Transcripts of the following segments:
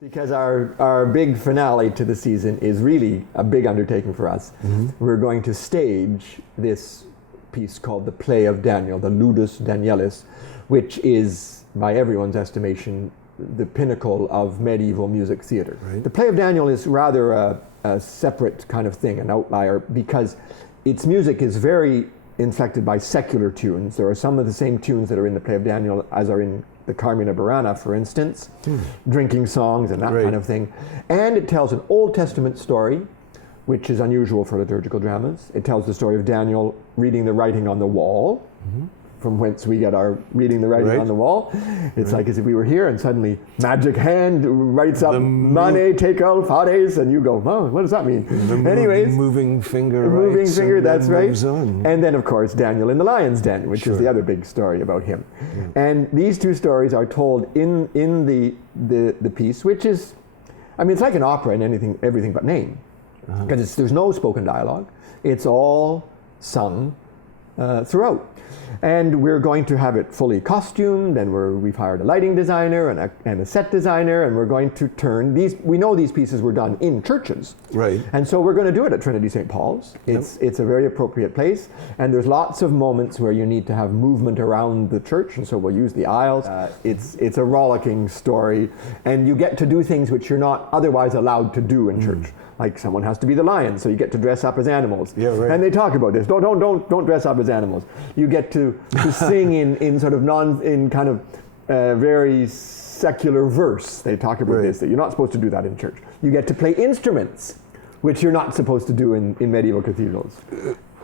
Because our big finale to the season is really a big undertaking for us. Mm-hmm. We're going to stage this piece called The Play of Daniel, the Ludus Danielis, which is, by everyone's estimation, the pinnacle of medieval music theater. Right. The Play of Daniel is rather a separate kind of thing, an outlier, because its music is very inflected by secular tunes. There are some of the same tunes that are in the Play of Daniel as are in the Carmina Burana, for instance, drinking songs and that kind of thing. And it tells an Old Testament story, which is unusual for liturgical dramas. It tells the story of Daniel reading the writing on the wall, from whence we get our reading the writing on the wall. It's like as if we were here and suddenly magic hand writes up Mane Tekel Fades, and you go, oh, what does that mean? Anyways, moving finger, moving finger, that's right. On. And then of course Daniel in the lion's den, which is the other big story about him. Yeah. And these two stories are told in the piece, which is, I mean, it's like an opera in everything but name, because there's no spoken dialogue. It's all sung throughout. And we're going to have it fully costumed, and we've hired a lighting designer and a set designer, and we're going to turn these. We know these pieces were done in churches, right? And so we're going to do it at Trinity-St. Paul's. It's a very appropriate place, and there's lots of moments where you need to have movement around the church, and so we'll use the aisles. It's a rollicking story, and you get to do things which you're not otherwise allowed to do in church. Like someone has to be the lion, so you get to dress up as animals. Yeah, right. And they talk about this. Don't dress up as animals. You get to sing in sort of very secular verse. They talk about this, that you're not supposed to do that in church. You get to play instruments, which you're not supposed to do in medieval cathedrals.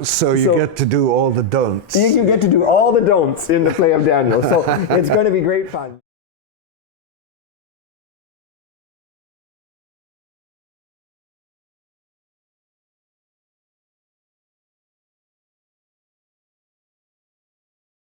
So you get to do all the don'ts. You get to do all the don'ts in the Play of Daniel. So it's going to be great fun.